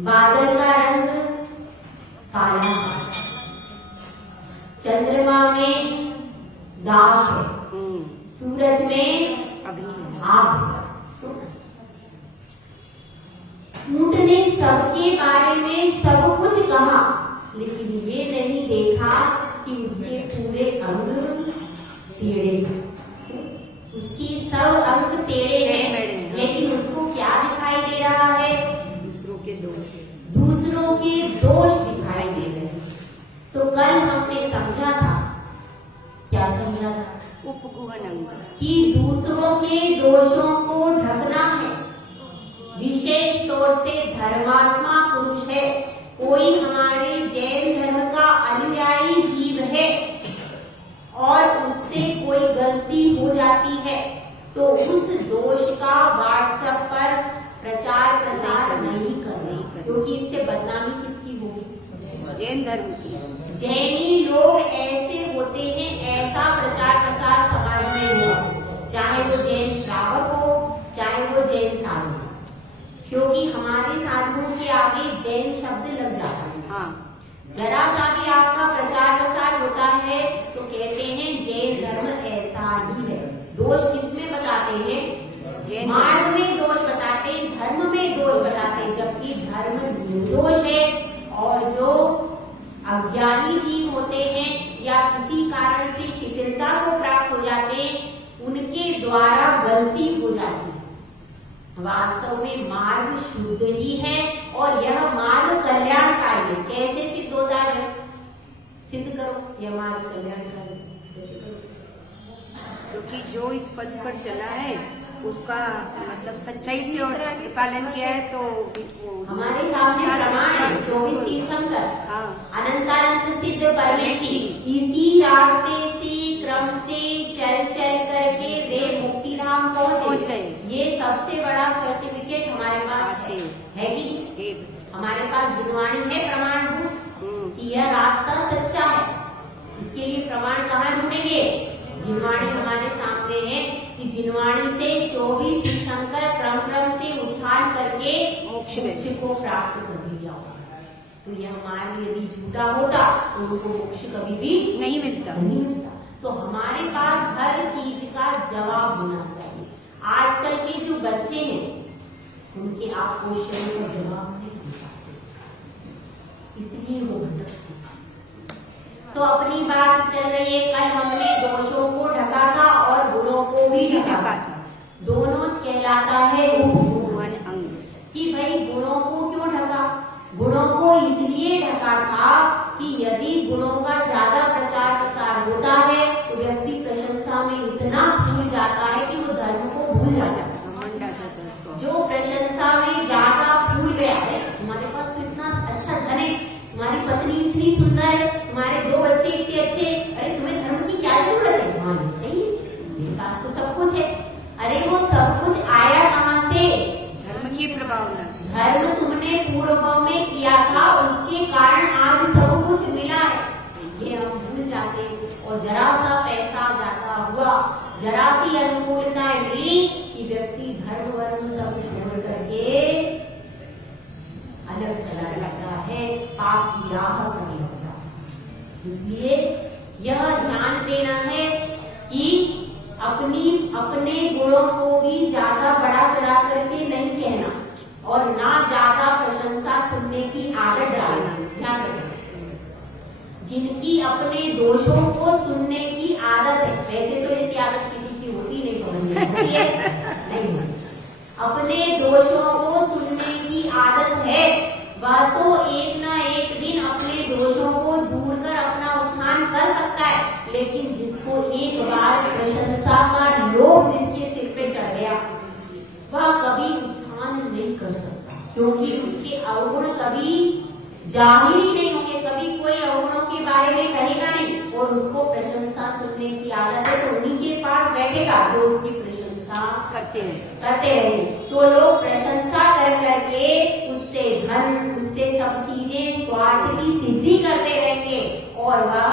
बादल का रंग काला है, चंद्रमा में दाग है, सूरज में आग है। ऊंट ने सबके बारे में सब कुछ कहा, लेकिन ये नहीं देखा कि उसके पूरे अंग टेढ़े हैं। उसकी सब अंग टेढ़े हैं, लेकिन उसको क्या दिखाई दे रहा है? दूसरों के दोष दिखाई दे रहे हैं। तो कल हमने समझा था, क्या समझा था? उपगुहन कि दूसरों के दोषों को ढकना है। विशेष तौर से धर्मात्मा पुरुष है, कोई हमारे जैन धर्म का अनुयायी जीव है और उससे कोई गलती हो जाती है, तो उस दोष का व्हाट्सएप पर प्रचार प्रसार नहीं करना, क्योंकि इससे बदनामी किसकी होगी? जैन धर्म की। जैनी लोग ऐसे होते हैं, ऐसा प्रचार प्रसार समाज में हुआ, चाहे वो जैन श्रावक हो, चाहे वो जैन साधु, क्योंकि हमारे साधुओं के आगे जैन शब्द लग जाता है। हाँ। जरा सा भी आपका प्रचार प्रसार होता है तो कहते हैं जैन धर्म ऐसा ही है। दोष किसमें बताते हैं? मार्ग में दोष बताते हैं, धर्म में दोष बताते हैं, जबकि धर्म निर्दोष है। और जो अज्ञानी जीव होते हैं या किसी कारण से शिथिलता को प्राप्त हो जाते हैं, उनके द्वारा गलती हो जाती है। वास्तव में मार्ग शुद्ध ही है और यह मार्ग कल्याणकारी है। कैसे सिद्ध होता है? सिद्ध करो, यह मार्ग कल्याणकारी कैसे करो? क्योंकि जो इस पथ पर चला है उसका मतलब सच्चाई से और पालन किया है, तो हमारे सामने प्रमाण है 24 तीर्थंकर, अनंतानंत सिद्ध परमेश्वरी, इसी रास्ते से क्रम से चल करके वे मुक्ति धाम पहुंच गए। ये सबसे बड़ा सर्टिफिकेट हमारे पास है कि हमारे पास जिनवाणी है प्रमाणभूत कि यह रास्ता सच्चा है। इसके लिए प्रमाण कहाँ ढूंढेंगे? जिनवाणी हमारे सामने है कि जिनवाणी से 24 तीर्थंकर क्रम से उत्थान करके मोक्ष को प्राप्त कर लिया। तो यह मार्ग यदि झूठा होता तो उनको मोक्ष कभी भी नहीं मिलता। तो हमारे पास हर चीज का जवाब होना चाहिए। आजकल के जो बच्चे हैं उनके आप क्वेश्चन का जवाब नहीं दे पाते, इसलिए वो भटकते। तो अपनी बात चल रही है, कल हमने दोषों को ढका था और गुणों को भी ढका था। दोनों कहलाता है उपगुहन अंग। कि भाई गुणों को क्यों ढका? गुणों को इसलिए ढका था कि यदि गुणों का ज्यादा प्रचार प्रसार होता है तो व्यक्ति प्रशंसा में इतना भूल जाता है कि वो धर्म को भूल जाता है। जो प्रशंसा में ज्यादा भूल गया है, तुम्हारे पास तो इतना अच्छा धन है, तुम्हारी पत्नी इतनी सुंदर है, तुम्हारे 2 बच्चे इतने अच्छे, अरे तुम्हें धर्म की क्या जरूरत है? हाँ ये सही है, मेरे पास तो सब कुछ है। अरे वो सब कुछ आया कहाँ से? धर्म के प्रभाव से। धर्म तुमने पूर्व में किया था, उसके कारण आज सब कुछ मिला है। ये हम भूल जाते और जरा सा पैसा जाता हुआ, जरा सी अनुकूलता मिली कि व्यक्ति धर्म वर्म सब छोड़ करके अलग चला जाता है, पाप की राह पर लग जाता है। इसलिए यह ध्यान देना है कि अपने गुणों को भी ज्यादा बड़ा चढ़ा करके नहीं कहना और ना ज्यादा प्रशंसा सुनने की आदत डालना। ध्यान रखना, जिनकी अपने दोषों को सुनने की आदत है, वैसे तो ऐसी आदत किसी की होती नहीं, होती है नहीं, अपने दोषों को सुनने की आदत है, वह तो एक ना एक दिन अपने दोषों को दूर कर अपना उत्थान कर सकता है। लेकिन जिसको एक बार प्रशंसा का लोभ जिसके सिर पे चढ़ गया, वह कभी उत्थान नहीं कर सकता, क्योंकि उसके अवगुण कभी जाहिर ही नहीं होंगे, कभी कोई अवगुणों के बारे में कहेगा नहीं और उसको प्रशंसा सुनने की आदत है, तो उन्हीं के पास बैठेगा जो उसकी प्रशंसा करते रहे। तो लोग प्रशंसा कर करके उससे धन, उससे सब चीजें स्वार्थ की सिद्धि करते रहेंगे और वह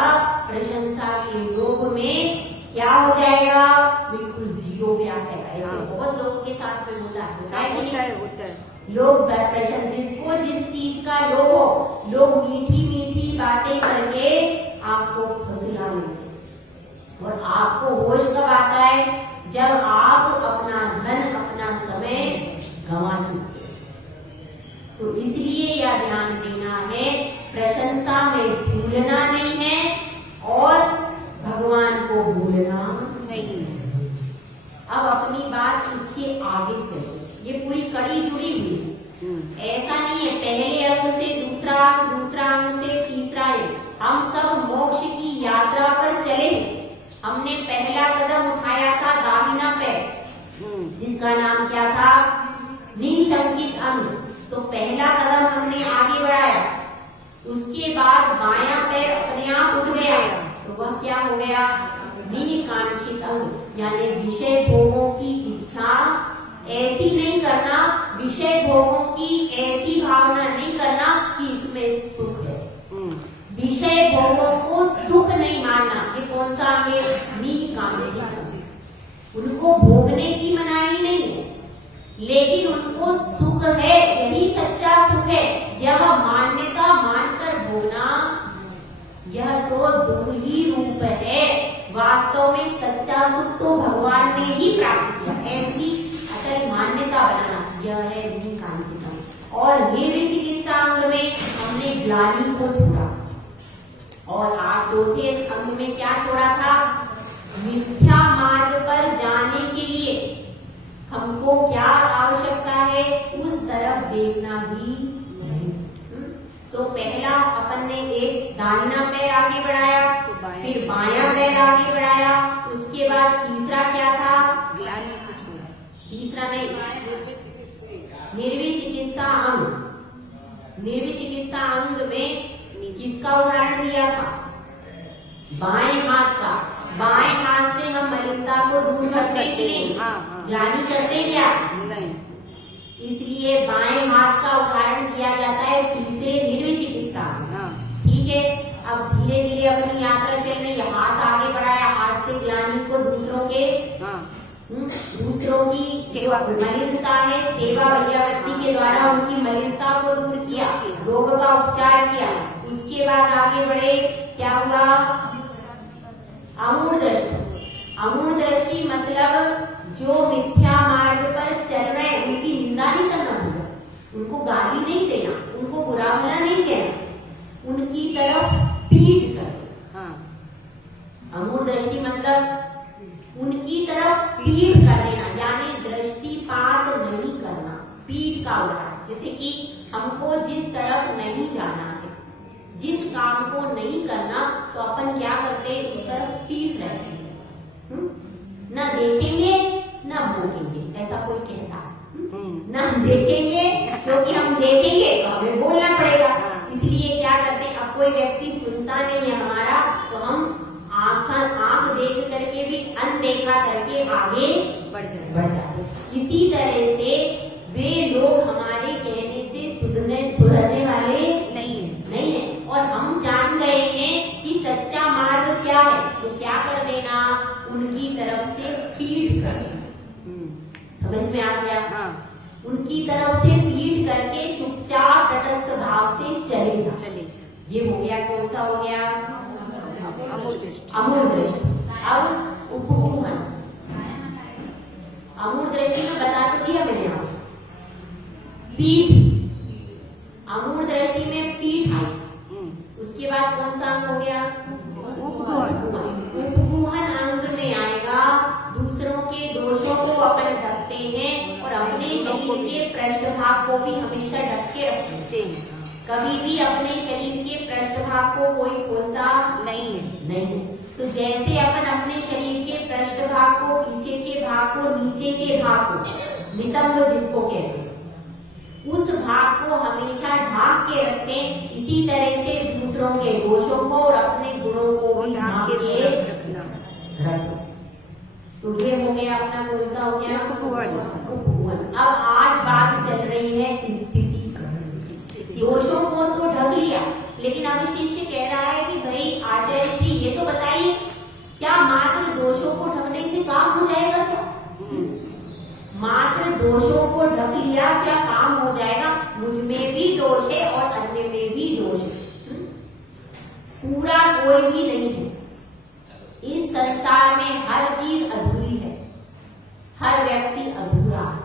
प्रशंसा के लोभ में क्या हो जाएगा? बिल्कुल जीरो पे आ जाएगा। ऐसे बहुत लोगों के साथ में होता है। लोग जिसको जिस चीज का लोभ हो, लोग मीठी मीठी बातें करके आपको फुसला लेते हैं। और आपको होश कब आता है? जब आप अपना धन, अपना समय गंवा चुके हैं। तो इसलिए यह ध्यान देना है, प्रशंसा में भूलना नहीं है और भगवान को भूलना नहीं है। अब अपनी बात इसके आगे चले, ये पूरी कड़ी जुड़ी हुई है। ऐसा नहीं है पहले अंग से दूसरा अंग, दूसरा अंग से तीसरा अंग। हम सब मोक्ष की यात्रा पर चले। हमने पहला कदम उठाया था दाहिना पैर, जिसका नाम क्या था? निशंकित अंग। तो पहला कदम हमने आगे बढ़ाया, उसके बाद बायां पैर अपने आप उठ गया, तो वह क्या हो गया? निकांक्षित अंग। यानी विषय भोगों की इच्छा ऐसी नहीं करना, विषय भोगों की ऐसी भावना नहीं करना कि इसमें सुख है। विषय भोगों को सुख नहीं मानना। ये कौन सा अंग है? निकांक्षित अंग। उनको भोगने की मनाही नहीं है, लेकिन उनको सुख है, यही सच्चा सुख है। यह मान्यता मानकर भोगना, यह तो दुख ही रूप है। वास्तव में सच्चा सुख तो भगवान ने ही प्राप्त किया। ऐसी अटल मान्यता बनाना, यह है निकांक्षित अंग। और निर्विच चिकित्सा अंग में हमने ग्लानि को छोड़ा, और आज चौथे अंग में क्या छोड़ा था? मिथ्या मार्ग पर जाने के लिए हमको क्या आवश्यकता है? उस तरफ देखना भी नहीं। तो पहला अपन ने एक दाहिना पैर आगे बढ़ाया, फिर बायां पैर आगे बढ़ाया, उसके बाद तीसरा क्या था? ग्लानि को छोड़ा। तीसरा नहीं, निर्विच चिकित्सा अंग। निर्विच चिकित्सा अंग में किसका उदाहरण दिया था? बाएं हाथ का। बाएं हाथ से हम मलिनता को दूर करते नहीं, ग्लानि करते क्या? नहीं। इसलिए बाएं हाथ का उदाहरण दिया जाता है तीसरे निर्विच चिकित्सा। ठीक है, अब धीरे धीरे अपनी यात्रा चल रही है। हाथ आगे बढ़ाया, हाथ से ग्लानि को दूसरों की सेवा, मलिनता है सेवा वैयावृत्ति के द्वारा उनकी मलिनता को दूर किया, रोग का उपचार किया। उसके बाद आगे बढ़े, क्या हुआ? अमूढ़ दृष्टि। अमूढ़ दृष्टि मतलब जो मिथ्या मार्ग पर चल रहे हैं उनकी निंदा नहीं करना होगा, उनको गाली नहीं देना, उनको बुरा भला नहीं कहना, उनकी तरफ पीठ कर। अमूढ़ दृष्टि मतलब उनकी तरफ पीठ कर देना, यानी दृष्टिपात नहीं करना। पीठ का उदाहरण, जैसे कि हमको जिस तरफ नहीं जाना है, जिस काम को नहीं करना, तो अपन क्या करते हैं? उस तरफ पीठ रहते हैं। ना देखेंगे ना भोगेंगे, ऐसा कोई कहता है? ना देखेंगे, क्योंकि हम देखेंगे तो हमें बोलना पड़ेगा। इसलिए क्या करते हैं? अब कोई व्यक्ति सुनता नहीं है हमारा, तो हम आंख देख करके भी अनदेखा करके आगे बढ़ जाते। इसी तरह से वे लोग हमारे कहने से सुधरने वाले नहीं है। और हम जान गए हैं कि सच्चा मार्ग क्या है, तो क्या कर देना? उनकी तरफ से पीठ कर देना। समझ में आ गया? उनकी तरफ से पीठ करके चुपचाप तटस्थ भाव से चले जा। ये हो गया, कौन सा हो गया? अमूढ़ दृष्टि। अब उपगूहन। अमूढ़ दृष्टि में बता तो दिया मैंने आपको, पीठ। अमूढ़ दृष्टि में पीठ आई, उसके बाद कौन सा अंग हो गया? उपगूहन अंग में आएगा, दूसरों के दोषों को अपन ढकते हैं और अपने शरीर के पृष्ठभाग को भी हमेशा ढक के रखते हैं। कभी भी अपने शरीर के पृष्ठभाग को कोई खोलता नहीं। तो जैसे अपन अपने शरीर के पृष्ठभाग को, पीछे के भाग को, नीचे के भाग को, नितंब जिसको कहते हैं, उस भाग को हमेशा ढाक के रखते हैं। इसी तरह से दूसरों के दोषों को और अपने गुणों को भी ढाक के रखना। तो ये हो गया अपना, कौन सा हो गया? उपगूहन। अब आज बात चल रही है स्थिति। दोषों को तो ढक लिया, लेकिन अब शिष्य कह रहा है कि भाई आचार्य श्री, ये तो बताइए, क्या मात्र दोषों को ढकने से काम हो जाएगा क्या? मात्र दोषों को ढक लिया, क्या काम हो जाएगा? मुझ में भी दोष है और अन्य में भी दोष है। पूरा कोई भी नहीं है। इस संसार में हर चीज अधूरी है, हर व्यक्ति अधूरा है।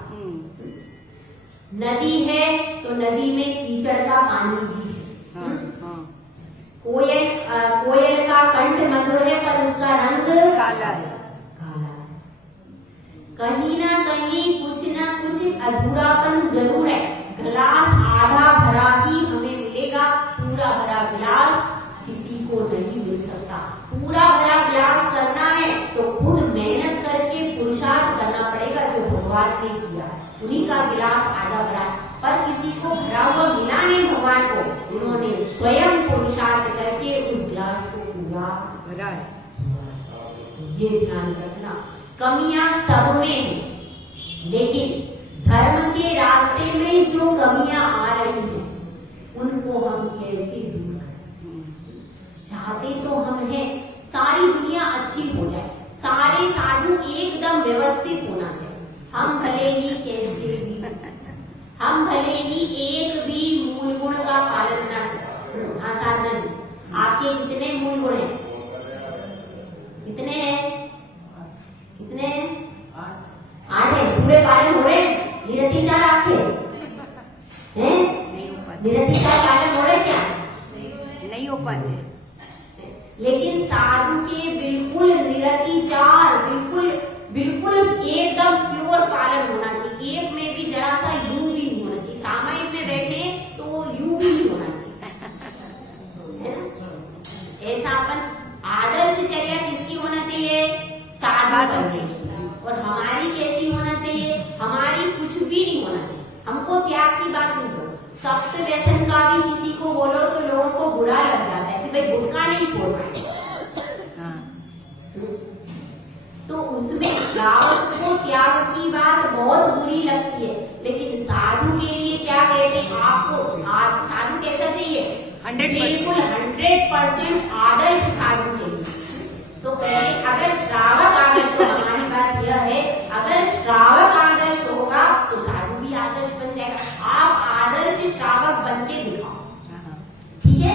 नदी है तो नदी में कीचड़ का पानी भी है। कोयल का कंठ मधुर है पर उसका रंग काला है। कहीं ना कहीं कुछ ना कुछ अधूरापन जरूर है। गिलास आधा भरा ही हमें मिलेगा, पूरा भरा गिलास किसी को नहीं मिल सकता। पूरा भरा गिलास करना है तो खुद मेहनत करके पुरुषार्थ करना पड़ेगा, जो भगवान ने किया। उन्हीं का गिलास आधा भरा, पर किसी को भरा हुआ मिला नहीं भगवान को। उन्होंने स्वयं पुरुषार्थ करके उस गिलास को पूरा भरा है। ये ध्यान रखना। कमियां सब में हैं, लेकिन धर्म के रास्ते में जो कमियां आ रही हैं उनको हम कैसे दूर करें? चाहते तो हम हैं सारी दुनिया अच्छी हो जाए, सारे साधु एकदम व्यवस्थित होना चाहिए। हम भले ही कैसे भी, हम भले ही एक भी मूल गुण का पालन न करें। हाँ साधना जी, आपके कितने मूल गुण हैं? कितने हैं? कितने? 8 है। पूरे पालन हो रहे? निरति चार आपके हैं? निरति चार पालन हो रहे क्या? नहीं हो पाते। लेकिन साधु के बिल्कुल निरति चार, बिल्कुल एकदम प्योर पालन होना चाहिए। एक में भी जरा सा यूं भी नहीं होना चाहिए। सामायिक में बैठे तो यूं भी नहीं होना चाहिए, है ना? ऐसा अपन आदर्श चर्या किसकी होना चाहिए? साधु की। और हमारी कैसी होना चाहिए? हमारी कुछ भी नहीं होना चाहिए। हमको त्याग की बात नहीं बोलो। सप्त व्यसन का भी किसी को बोलो तो लोगों को बुरा लग जाता है कि भाई गुटखा नहीं छोड़ पाए। तो उसमें रावत को त्याग की बात बहुत बुरी लगती है, लेकिन साधु के लिए क्या कहते हैं? आपको साधु कैसा चाहिए? 100%, 100% आदर्श साधु चाहिए। तो पहले अगर श्रावक आदर्श, तो हमारी बात यह है, अगर श्रावक आदर्श होगा तो साधु भी आदर्श बन जाएगा। आप आदर्श श्रावक बन के दिखाओ, ठीक है?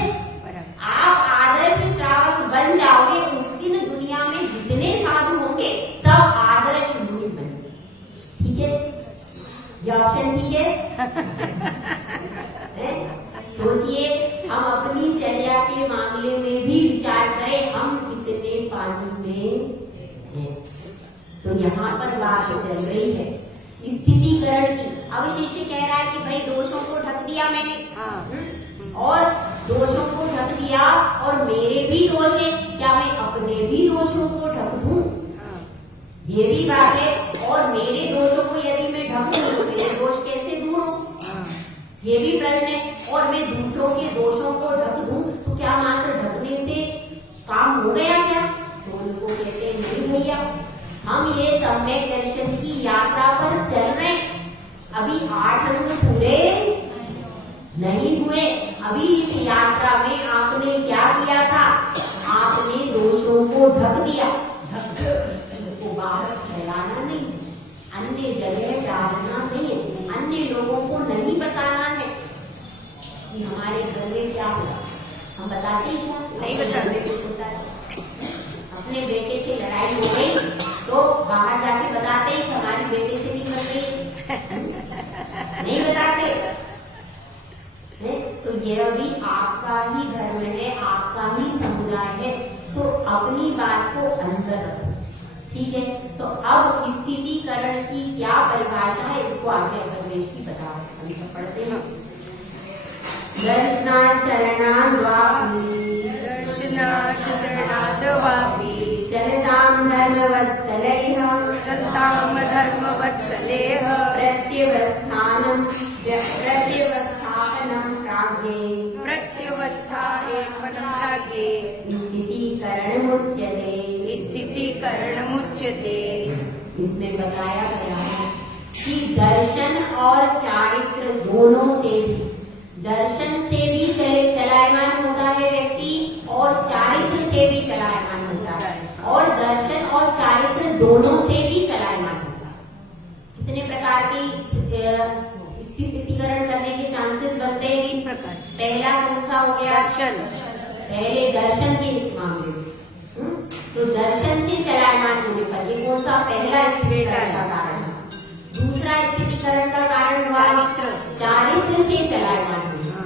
आप आदर्श श्रावक बन जाओगे, उस दिन दुनिया में जितने साधु होंगे सब आदर्श मुनि बनेंगे, ठीक है? ये ऑप्शन ठीक है? सोचिए, हम अपनी चर्या के मामले में भी विचार करें, हम कितने पानी में हैं। तो यहाँ पर बात चल रही है स्थितिकरण की। अब शिष्य कह रहा है कि भाई दोषों को ढक दिया मैंने, और दोषों को ढक दिया और मेरे भी दोष है, क्या मैं अपने भी दोषों को ढक दूं? ये भी बात है। और मेरे दोषों को यदि मैं ढक दूं तो मेरे दोष कैसे दूर हो? ये भी प्रश्न है। और मैं दूसरों के दोषों को ढक दूं तो क्या मात्र ढकने से काम हो गया क्या? तो उनको कहते हैं नहीं भैया, हम ये सम्यक दर्शन की यात्रा पर चल रहे हैं। अभी 8 अंग पूरे नहीं हुए। अभी इस यात्रा में आपने क्या किया था? आपने दोषों को ढक दिया। इसको बाहर फैलाना नहीं, अन्य जगह डालना नहीं, अन्य लोगों को नहीं बताना है कि हमारे घर में क्या हुआ। हम बताते ही नहीं बताते। अपने बेटे से लड़ाई हो गई तो बाहर जाके बताते हैं कि हमारी बेटे से नहीं बन रही, नहीं बताते। तो यह भी आपका ही धर्म है, आपका ही समुदाय है, तो अपनी बात को अंदर रखो, ठीक है? तो अब स्थितिकरण की क्या परिभाषा है, इसको आचार्य परमेश की बता रहे हैं। पढ़ते हैं। दर्शनाचरणादवापि चलतां धर्मवत्सलैः प्रत्यवस्थापनं प्राज्ञे स्थितिकरणमुच्यते। इसमें बताया गया है कि दर्शन और चारित्र दोनों से भी, दर्शन से भी चलायमान होता है व्यक्ति और चारित्र से भी चलायमान होता है, और दर्शन और चारित्र दोनों से भी चलायमान होता है। कितने प्रकार की स्थितिकरण करने के चांसेस बनते हैं। 3 प्रकार। पहला कौन सा हो गया? दर्शन। पहले दर्शन के मामले में तो दर्शन से चलायमान होने पर ये कौन सा पहला स्थितिकरण का कारण है। दूसरा स्थितिकरण का कारण हुआ चारित्र से चलायमान होना।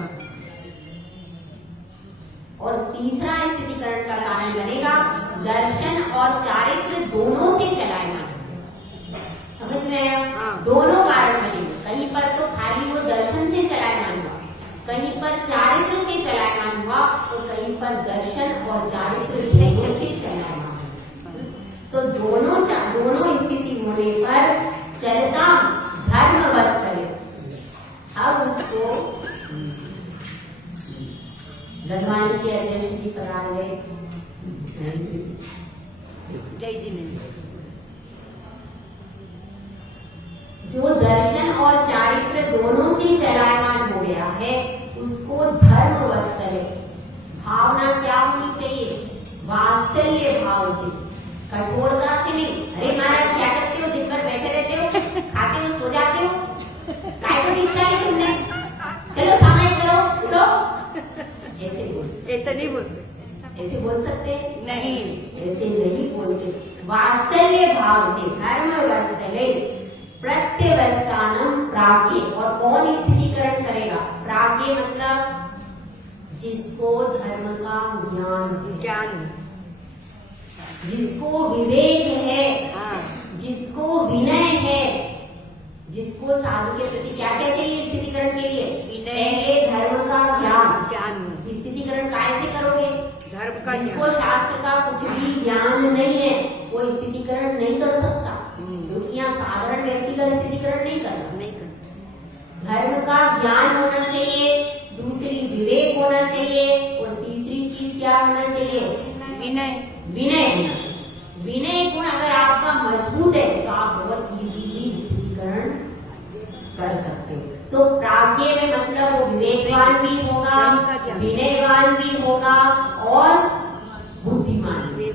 और तीसरा स्थितिकरण का कारण बनेगा दर्शन और चारित्र दोनों से चलायमान। समझ में आया? दोनों कारण बनेंगे। कहीं पर तो खाली वो दर्शन से चलायमान हुआ, कहीं पर चारित्र से चलायमान हुआ, तो कहीं पर दर्शन और चारित्र से चलायमान। तो दोनों स्थिति होने पर चलता धर्म वश करे। अब उसको लखवानी के अध्यक्ष जी करा गए। जय जी ने जो दर्शन और चारित्र दोनों से चलायमान हो गया है उसको धर्म वश करे। भावना क्या होनी चाहिए? वात्सल्य भाव से, कठोरता से नहीं। अरे महाराज क्या करते हो, दिन भर बैठे रहते हो, खाते हो, सो जाते हो, काय को डिस्टा ली तुमने, चलो समय करो, उठो। ऐसे बोल, ऐसा नहीं बोल सकते। ऐसे बोल सकते नहीं, ऐसे नहीं बोलते। वात्सल्य भाव से धर्म वत्सले प्रत्यवस्थानम प्राज्ञ। और कौन स्थितिकरण करेगा? प्राज्ञ मतलब जिसको धर्म का ज्ञान, जिसको विवेक है, जिसको विनय है, जिसको साधु के प्रति क्या क्या चाहिए स्थितिकरण के लिए? पहले धर्म का ज्ञान। स्थितिकरण कैसे करोगे? धर्म का। जिसको शास्त्र का कुछ भी ज्ञान नहीं है वो स्थितिकरण नहीं कर सकता, क्योंकि यहाँ साधारण व्यक्ति का स्थितिकरण नहीं करना। धर्म का ज्ञान होना चाहिए, दूसरी विवेक होना चाहिए, और तीसरी चीज क्या होना चाहिए? विनय। विनय गुण अगर आपका मजबूत है तो आप बहुत इजीली स्थितिकरण कर सकते हो। तो प्राज्ञ में मतलब वो विवेकवान भी होगा, विनयवान भी होगा और बुद्धिमान भी।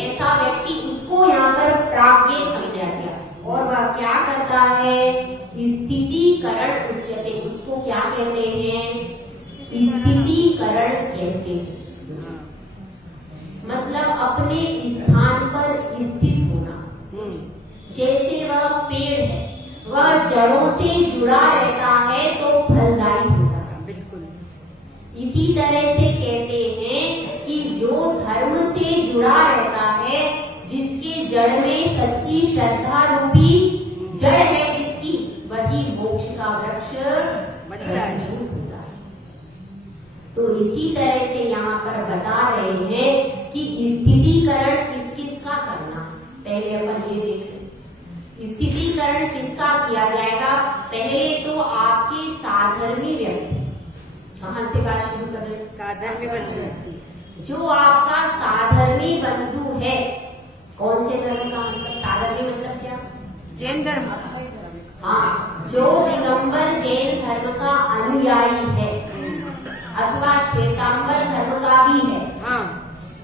ऐसा व्यक्ति, उसको यहाँ पर प्राज्ञ समझा गया। और वह क्या करता है? स्थितिकरण उच्यते। उसको क्या कहते हैं? स्थितिकरण कहते हैं। मतलब अपने स्थान पर स्थित होना। जैसे वह पेड़ है, वह जड़ों से जुड़ा रहता है तो फलदायी होता है। बिल्कुल। इसी तरह से कहते हैं कि जो धर्म से जुड़ा रहता है, जिसके जड़ में सच्ची श्रद्धा रूपी जड़ है जिसकी, वही मोक्ष का वृक्ष बनता है। तो इसी तरह से यहाँ पर बता रहे हैं कि स्थितिकरण किस किस का करना। पहले अपन ये देख लें, स्थितिकरण किसका किया जाएगा? पहले तो आपके साधर्मी व्यक्ति। कहाँ से बात शुरू कर रहे हैं? साधर्मी बंधु। जो आपका साधर्मी बंधु है, कौन से धर्म का मतलब? साधर्मी मतलब क्या? जैन धर्म। हाँ, जो दिगंबर जैन धर्म का अनुयायी है अथवा श्वेतांबर धर्म का भी है,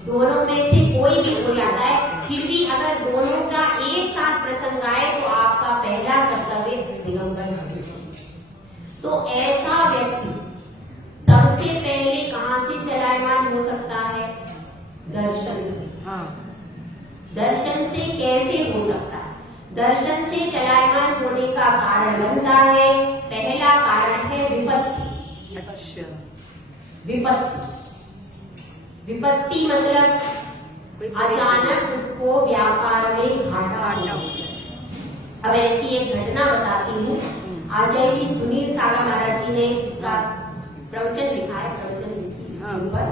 दोनों में से कोई भी हो जाता है। फिर भी अगर दोनों का एक साथ प्रसंग आए तो आपका पहला कर्तव्य दिगंबर धर्म। तो ऐसा व्यक्ति सबसे पहले कहाँ से चलायमान हो सकता है? दर्शन से। दर्शन से कैसे हो सकता है? दर्शन से चलायमान होने का कारण बनता है, पहला कारण है विपत्ति। अच्छा। विपत्ति मतलब अचानक उसको व्यापार में घाटा हो जाए। अब ऐसी एक घटना बताती हूँ। आचार्य जी सुनील सागा महाराज जी ने इसका प्रवचन लिखा है, प्रवचन लिखी इसके ऊपर।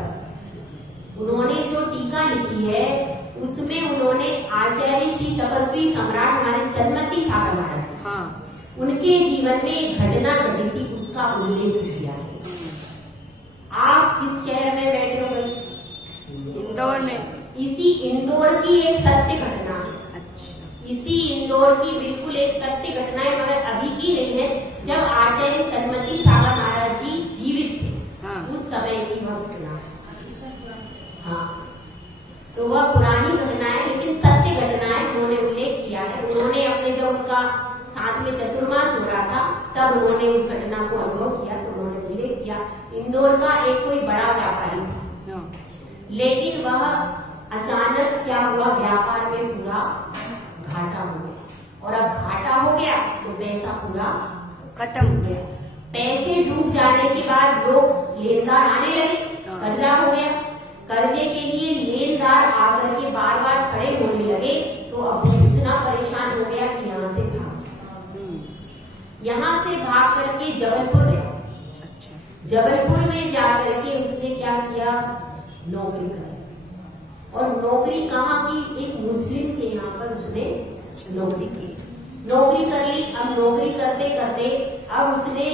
उन्होंने जो टीका लिखी है उसमें उन्होंने आचार्य श्री तपस्वी सम्राट हमारे सन्मति सागा महाराज उनके जीवन में एक घटना घटी थी, उसका उल्लेख किया है। आप किस शहर में बैठे हो भाई? इंदौर में। इसी इंदौर की एक सत्य घटना है। अच्छा। इसी इंदौर की बिल्कुल एक सत्य घटना है, मगर अभी की नहीं है। जब आचार्य सन्मति सागा महाराज जी जीवित थे, उस समय की वह घटना है। हाँ, तो वह पुरानी घटना है लेकिन सत्य घटना है, उन्होंने उल्लेख किया है। उन्होंने अपने जब उनका साथ में चतुर्मास हो रहा था तब उन्होंने उस घटना को अनुभव किया तो उन्होंने उल्लेख किया इंदौर का एक कोई बड़ा व्यापारी था, हाँ, लेकिन वह अचानक क्या हुआ, व्यापार में पूरा घाटा हो गया, और अब घाटा हो गया तो पैसा पूरा खत्म हो गया। पैसे डूब जाने के बाद लोग लेनदार आने लगे, कर्जा हो गया। कर्जे के लिए लेनदार आकर के बार बार खड़े होने लगे तो अब वो इतना परेशान हो गया कि यहाँ से भाग करके जबलपुर गया। अच्छा, जबलपुर में जाकर के उसने क्या किया, नौकरी करी, और नौकरी कहाँ की, एक मुस्लिम के यहाँ पर उसने नौकरी की, नौकरी कर ली। अब नौकरी करते करते अब उसने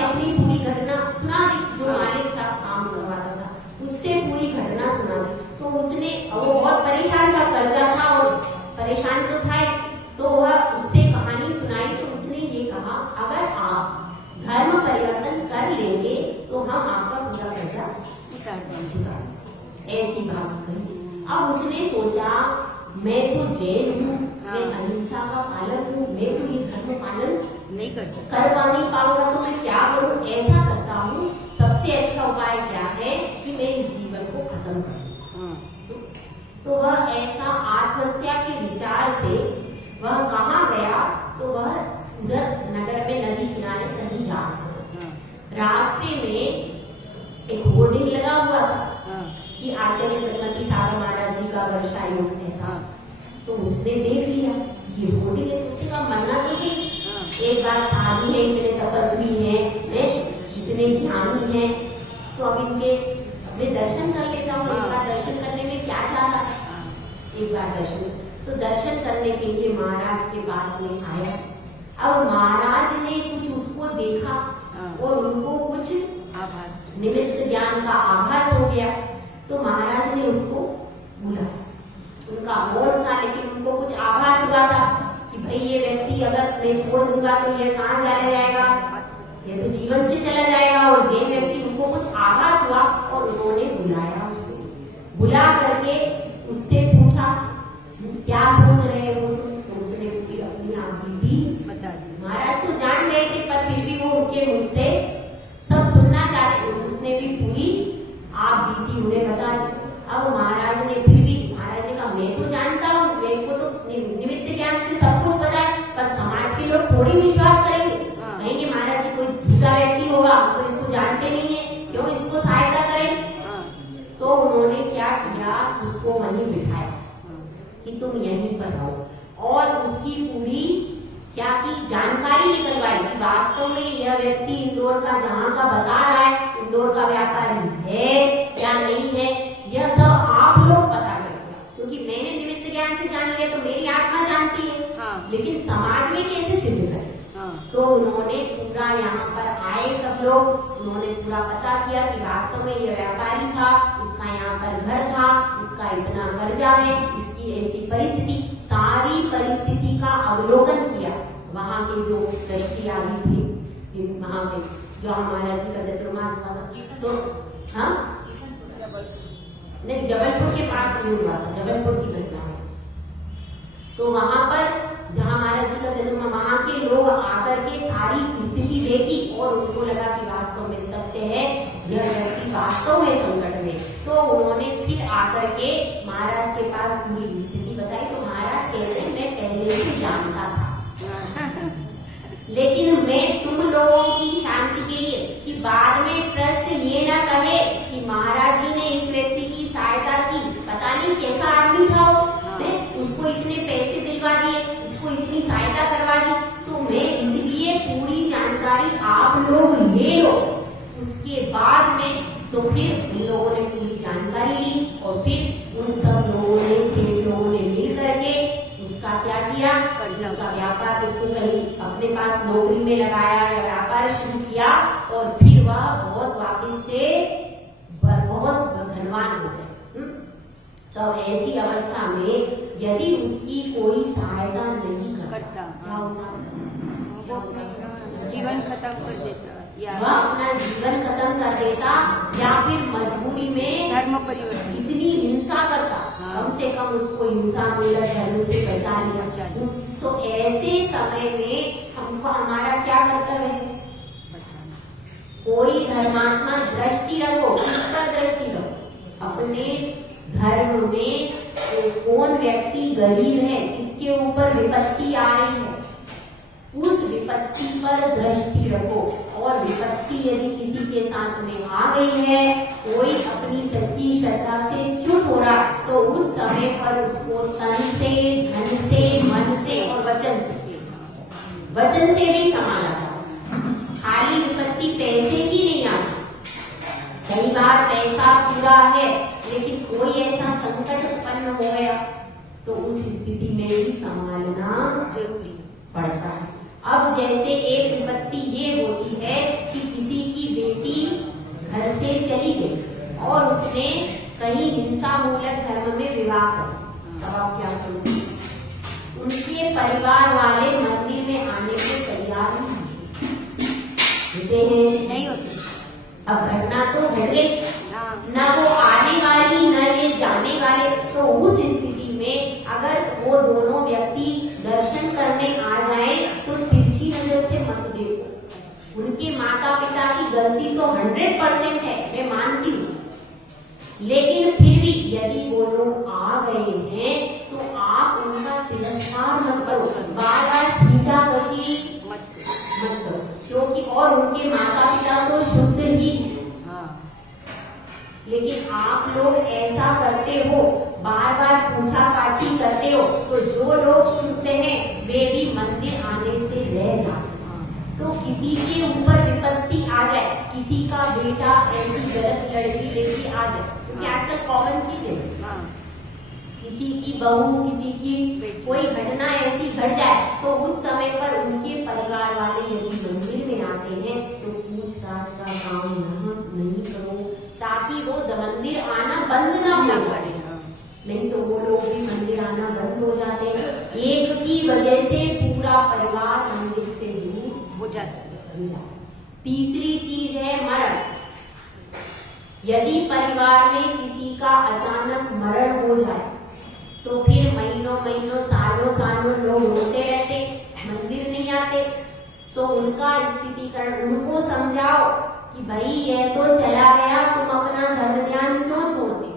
अपनी पूरी घटना सुना दी, जो मालिक था काम करवाता था उससे पूरी घटना सुना दी। तो उसने, वो बहुत परेशान था, कर्जा था और परेशान तो था ही, तो वह उससे कहानी सुनाई। तो उसने ये कहा अगर आप धर्म परिवर्तन कर लेंगे तो हम आपका पूरा कर्जा उतार देंगे। चुका, ऐसी बात कही। अब उसने सोचा मैं तो जैन हूँ, मैं अहिंसा का पालक हूँ, मैं तो ये धर्म पालन नहीं कर सकता, कर नहीं पाऊंगा तो मैं क्या करूँ, ऐसा करता हूँ सबसे अच्छा उपाय क्या है कि मैं इस जीवन को खत्म करूँ। हाँ, तो वह ऐसा आत्महत्या के विचार से वह कहाँ गया, तो वह उधर नगर में नदी किनारे कहीं जा रहा था। हाँ, रास्ते में एक होर्डिंग लगा हुआ था हाँ, कि आचार्य सतमती सागर महाराज जी का वर्षा योग ऐसा। हाँ, तो उसने देख लिया ये होर्डिंग है, तो उसने कहा मरना तो नहीं, हाँ, एक बार साधु है, इतने तपस्वी हैं, इतने ज्ञानी हैं, तो अब इनके अपने दर्शन कर लेता हूँ। एक बार दर्शन करने में क्या जाता, हाँ, एक बार दर्शन, तो दर्शन करने के लिए महाराज के पास में आया। अब महाराज ने कुछ उसको देखा और उनको कुछ आभास, निमित्त ज्ञान का आभास हो गया। तो महाराज ने उसको बुलाया, उनका मौन था लेकिन उनको कुछ आभास हुआ था कि भाई ये व्यक्ति अगर मैं छोड़ दूंगा तो ये कहाँ चला जाएगा, ये तो जीवन से चला जाएगा। और ये व्यक्ति, उनको कुछ आभास हुआ और उन्होंने बुलाया उसको, बुला करके उससे पूछा क्या सोच रहे हो, तो उसने पूरी अपनी आप बीती बता दी। महाराज तो जान गए थे पर फिर भी वो उसके मुख से सब सुनना चाहते थे। उसने भी पूरी आप बीती उन्हें बता दी। अब महाराज ने फिर भी, महाराज ने कहा मैं तो जानता हूँ, मेरे को तो निमित्त ज्ञान से सब कुछ पता है, पर समाज के लोग थोड़ी विश्वास करेंगे, कहेंगे महाराज जी कोई दूसरा व्यक्ति होगा, तो इसको जानते नहीं है, क्यों इसको सहायता करें। तो उन्होंने क्या किया, उसको वहीं बिठाया कि तुम यहीं पर रहो, और उसकी पूरी क्या की जानकारी निकलवाई कि वास्तव में यह व्यक्ति इंदौर का जहाँ का बता रहा है, इंदौर का व्यापारी है या नहीं है, यह सब आप लोग पता कर दिया। क्योंकि मैंने निमित्त ज्ञान से जान लिया तो मेरी आत्मा जानती है, लेकिन समाज में कैसे सिद्ध करें। तो उन्होंने पूरा यहाँ पर आए सब लोग, उन्होंने पूरा पता किया कि वास्तव में ये व्यापारी था, इसका यहाँ पर घर था, इसका इतना कर्जा है, इसकी ऐसी परिस्थिति, सारी परिस्थिति का अवलोकन किया। वहाँ के जो दृष्टि आदि थे, वहाँ पे जो महाराज जी का चतुर्मास हुआ था, तो हाँ नहीं, जबलपुर के पास में हुआ था, जबलपुर की घटना है। तो वहाँ पर जहाँ महाराज जी का जन्म, वहाँ के लोग आकर के सारी स्थिति देखी और उनको लगा कि वास्तव में सत्य है, यह व्यक्ति वास्तव में संकट में। तो उन्होंने फिर आकर के महाराज के पास पूरी स्थिति बताई। तो महाराज कहते हैं मैं पहले से जानता था, लेकिन मैं तुम लोगों की शांति के लिए कि बाद में ट्रस्ट ये ना कहे कि महाराज जी ने इस व्यक्ति की सहायता की, पता नहीं कैसा आदमी था वो, उसको इतने पैसे दिलवा दिए, उसको इतनी सहायता करवा दी। तो मैं इसलिए पूरी जानकारी आप लोग ले लो। उसके बाद में तो फिर उन लोगों ने पूरी जानकारी ली और फिर उन सब लोगों ने, सेठ लोगों ने मिल करके उसका क्या किया, कर्जा का व्यापार, उसको कहीं अपने पास नौकरी में लगाया या व्यापार शुरू किया, और फिर वह बहुत वापिस से बहुत धनवान हो गए। तो ऐसी अवस्था में यदि उसकी कोई सहायता नहीं करता, क्या होता, जीवन खत्म कर देता, या वह अपना जीवन खत्म कर देता, या फिर मजबूरी में धर्म परिवर्तन, इतनी हिंसा करता, कम से कम उसको हिंसा मूलक धर्म से बचा लिया। तो ऐसे समय में हमको हमारा क्या कर्तव्य है? कोई धर्मात्मा दृष्टि रखो, किस पर दृष्टि रखो? अपने धर्म में कौन व्यक्ति गरीब है, किसके ऊपर विपत्ति आ रही है, उस विपत्ति पर दृष्टि रखो। और विपत्ति यदि किसी के साथ में आ गई है, कोई अपनी सच्ची श्रद्धा से चुप हो रहा, तो उस समय पर उसको तन से, धन से, मन से और वचन से भी संभाला जाए। खाली विपत्ति पैसे की नहीं आती। कई बार पैसा पूरा है लेकिन कोई ऐसा संकट उत्पन्न हो गया तो उस स्थिति में भी संभालना जरूरी पड़ता है। अब जैसे एक विपत्ति ये होती है कि किसी की बेटी घर से चली गई और उसने कहीं हिंसा मूलक धर्म में विवाह कर, तब आप क्या करोगे? उनके परिवार वाले मंदिर में आने को तैयार नहीं होते। अब घटना तो घट गई, न वो आने वाली न ये जाने वाले। तो उस स्थिति में अगर वो दोनों व्यक्ति दर्शन करने आ जाएं तो तिरछी नजर से मत देखो। उनके माता पिता की गलती तो 100% है, मैं मानती हूँ, लेकिन फिर भी यदि वो लोग आ गए हैं तो आप उनका तिरस्कार मत करो, बार-बार छींटाकशी मत करो, क्योंकि और उनके माता पिता तो शुद्ध ही हैं। लेकिन आप लोग ऐसा करते हो, बार बार पूछा पाछी करते हो, तो जो लोग शुद्ध हैं वे भी मंदिर आने से रह जाते हैं। तो किसी के ऊपर विपत्ति आ जाए, किसी का बेटा ऐसी गलत लड़की लेके आ जाए, क्योंकि आजकल कॉमन चीज है, किसी की बहू, किसी की कोई घटना ऐसी घट जाए, तो उस समय पर उनके परिवार वाले यदि मंदिर में आते हैं तो पूछताछ का काम नहीं करो, ताकि वो मंदिर आना बंद ना हो करे। नहीं तो वो लोग भी मंदिर आना बंद हो जाते हैं। एक की वजह से पूरा परिवार मंदिर से दूर हो जाता है। तीसरी चीज है मरण। यदि परिवार में किसी का अचानक मरण हो जाए तो फिर महीनों महीनों, सालों सालों लोग रोते रहते, मंदिर नहीं आते। तो उनका स्थितिकरण, उनको समझाओ कि भाई ये तो चला गया, तुम अपना धर्म ध्यान क्यों छोड़ते।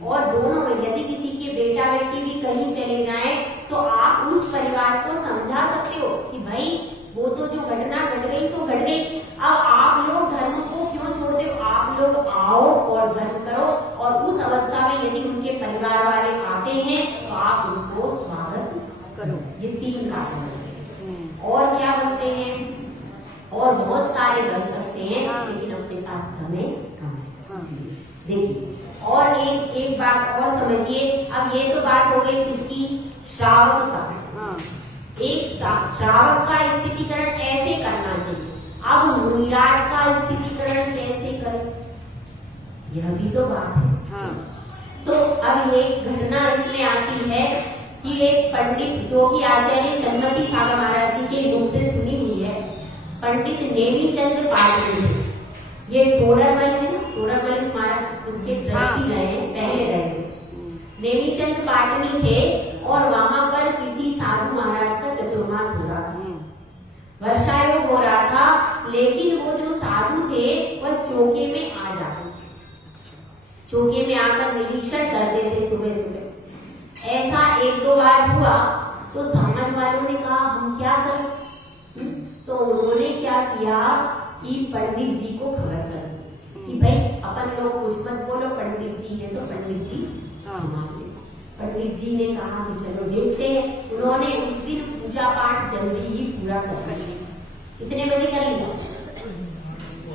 और दोनों में यदि किसी के बेटा बेटी भी कहीं चले जाएं तो आप उस परिवार को समझा सकते हो कि भाई वो तो जो घटना घट गई सो घट गई, अब आप लोग धर्म को क्यों छोड़ते हो, आप लोग आओ और धर्म करो। और उस अवस्था में यदि उनके परिवार वाले आते हैं तो आप उनको स्वागत करो। ये 3 कारण हैं। और क्या बनते हैं? और बहुत सारे बन सकते हैं, लेकिन अपने पास समय कम है। देखिए, और एक बात और समझिए। अब ये तो बात हो गई किसकी? श्रावक का। एक श्रावक का स्थितिकरण ऐसे करना चाहिए। अब मुनिराज का स्थितिकरण कैसे करें, यह भी तो बात है। तो अब एक घटना इसमें आती है कि एक पंडित, जो कि आचार्य सन्मति सागर महाराज जी के मुख से सुनी हुई है, पंडित नेमीचंद पाटनी, ये टोडरमल है ना, टोडरमल स्मारक, उसके ट्रस्टी रहे, पहले रहे। नेमीचंद पाटनी थे और वहां पर किसी साधु महाराज का चतुर्मास हो रहा था, वर्षायोग हो रहा था। लेकिन वो जो साधु थे वह चौके में आ जाते, चौके में आकर निरीक्षण करते थे सुबह सुबह। ऐसा 1-2 बार हुआ तो समाज वालों ने कहा हम क्या करें। तो उन्होंने क्या किया कि पंडित जी को खबर कर दी कि भाई अपन लोग कुछ मत बोलो, पंडित जी है तो पंडित जी संभाल ले। पंडित जी ने कहा कि चलो देखते हैं। उन्होंने उस दिन पूजा पाठ जल्दी ही पूरा कर लिया। कितने बजे कर लिया?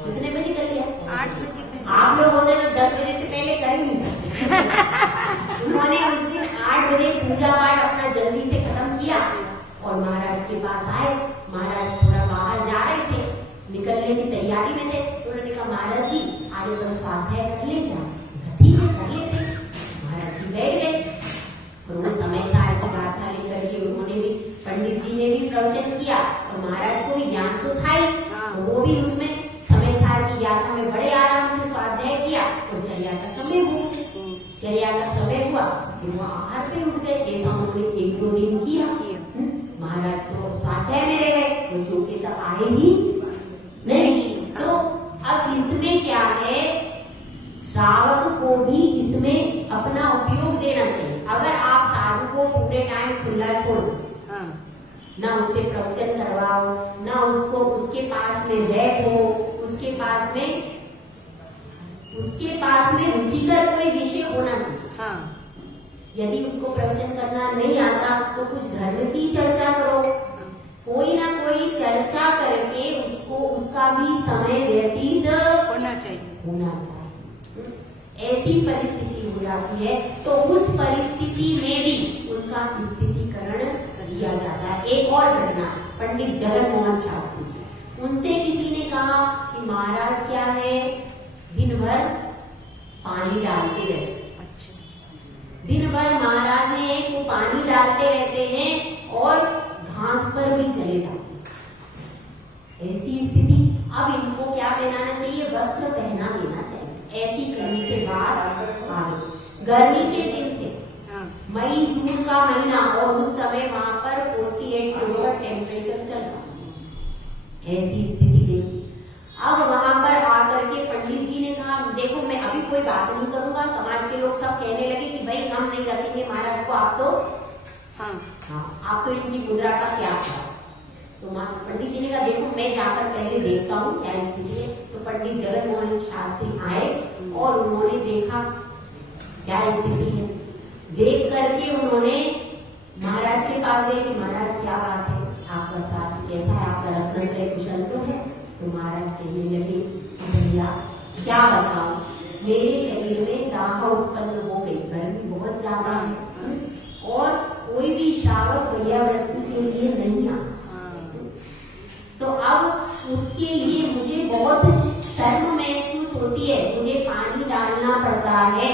कितने बजे कर लिया? 8 बजे। आप लोग होते तो 10 बजे से पहले कर ही नहीं सकते। उन्होंने उस दिन 8 बजे पूजा पाठ अपना जल्दी से खत्म किया और महाराज के पास आए। महाराज थोड़ा बाहर जा रहे थे, निकलने की तैयारी में थे। उन्होंने कहा महाराज जी आज अपन स्वाध्याय कर ले क्या? ठीक है कर लेते। महाराज जी बैठ गए और वो समय सार की गाथा लेकर के उन्होंने भी, पंडित जी ने भी प्रवचन किया और महाराज को भी ज्ञान तो था ही, तो वो भी उसमें समय सार की गाथा में बड़े आराम से स्वाध्याय किया। और चर्या का समय हुआ, चर्या का समय हुआ, फिर वो आहार पे उठ गए। ऐसा उन्होंने 1-2 दिन किया। वो चौके तक आएगी नहीं। तो अब इसमें क्या है, श्रावक को भी इसमें अपना उपयोग देना चाहिए। अगर आप साधु को पूरे टाइम खुला छोड़ो, हाँ, ना उसके प्रवचन करवाओ, ना उसको उसके पास में बैठो, उसके पास में रुचिकर कोई विषय होना चाहिए। हाँ, यदि उसको प्रवचन करना नहीं आता तो कुछ धर्म की चर्चा करो, कोई ना कोई चर्चा करके उसको उसका भी समय व्यतीत होना चाहिए। ऐसी परिस्थिति हो जाती है तो उस परिस्थिति में भी उनका स्थितिकरण किया जाता है। एक और घटना, पंडित जगन मोहन शास्त्री जी, उनसे किसी ने कहा कि महाराज क्या है, दिन भर पानी डालते रहते। अच्छा, दिन भर महाराज है वो पानी डालते रहते हैं और घास पर भी चले जाते हैं। ऐसी स्थिति, अब इनको क्या पहनाना चाहिए, वस्त्र पहना देना चाहिए। ऐसी कहीं से बात आ गई। गर्मी के दिन थे, हाँ, मई जून का महीना, और उस समय वहां पर 48 के ऊपर टेम्परेचर चल रहा है। ऐसी स्थिति देखी। अब वहां पर आकर के पंडित जी ने कहा, देखो मैं अभी कोई बात नहीं करूंगा, समाज के लोग सब कहने लगे कि भाई हम नहीं रखेंगे महाराज को, आप तो हाँ, आप तो इनकी मुद्रा का क्या था। तो पंडित जी ने कहा, देखो मैं जाकर पहले देखता हूँ क्या स्थिति है। तो पंडित जगन मोहन शास्त्री आए और उन्होंने देखा क्या स्थिति है। देख करके उन्होंने महाराज के पास गए कि महाराज क्या बात है, आपका स्वास्थ्य कैसा है, आपका रत्नत्रय कुशल तो है। तो महाराज कहने लगे, भैया क्या बताऊं, मेरे शरीर में दाह उत्पन्न हो गई, गर्मी बहुत ज्यादा है और कोई भी श्रावक वैयावृत्ति के लिए नहीं आता। तो अब उसके लिए मुझे बहुत शर्म महसूस होती है, मुझे पानी डालना पड़ता है।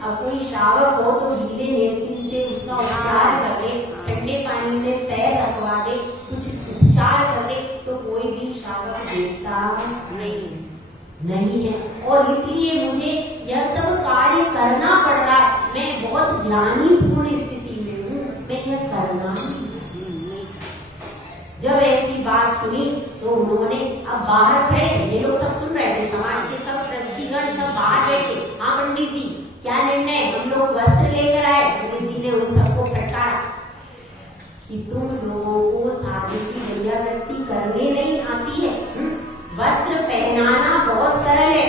अब कोई श्रावक हो तो गीले नेपकिन से उसका उपचार कर दे, ठंडे पानी में पैर रखवा दे, कुछ उपचार कर दे, तो कोई भी श्रावक देखता नहीं है। और इसलिए मुझे यह सब कार्य करना पड़ रहा है। मैं बहुत ग्लानिपूर्ण स्थिति में हूँ, मैं यह करना नहीं। जब ऐसी बात सुनी तो उन्होंने, अब बाहर खड़े थे, ये लोग सब सुन रहे थे, समाज के सब ट्रस्टीगण सब बाहर बैठे। हाँ पंडित जी क्या निर्णय, हम लोग वस्त्र लेकर आए। पंडित जी ने उन सबको फटकारा कि तुम लोगों को शादी की वैयावृत्ति करने नहीं आती है। वस्त्र पहनाना बहुत सरल है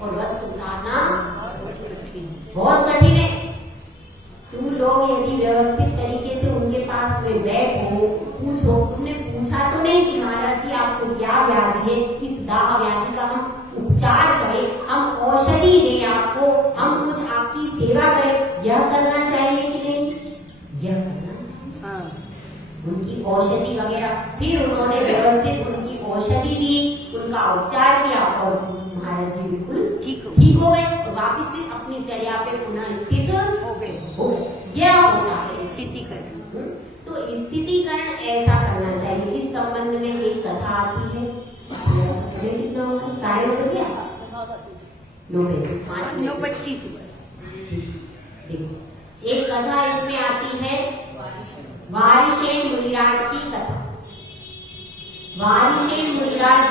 और वस्त्र उतारना बहुत कठिन है। तुम लोग यदि व्यवस्थित तरीके से उनके पास में बैठो, पूछो, तुमने पूछा तो नहीं कि महाराज जी आपको क्या व्याधि है, इस दाह व्याधि का हम उपचार करें, हम औषधि दें आपको, हम कुछ आपकी सेवा करें, यह करना चाहिए कि नहीं, यह करना चाहिए। हाँ, उनकी औषधि वगैरह, फिर उन्होंने व्यवस्थित उनकी औषधि दी, उनका उपचार किया और महाराज जी बिल्कुल ठीक हो गए और वापिस से अपनी चर्या पे पुनः स्थित हो गए। यह होता है स्थितिकरण। तो स्थितिकरण ऐसा करना चाहिए। इस संबंध में एक कथा आती है, समय कितना होगा, 9:30 बज गया, 9:25। देखो एक कथा इसमें आती है, वारिशेन मुनिराज की कथा। वारिशेन मुनिराज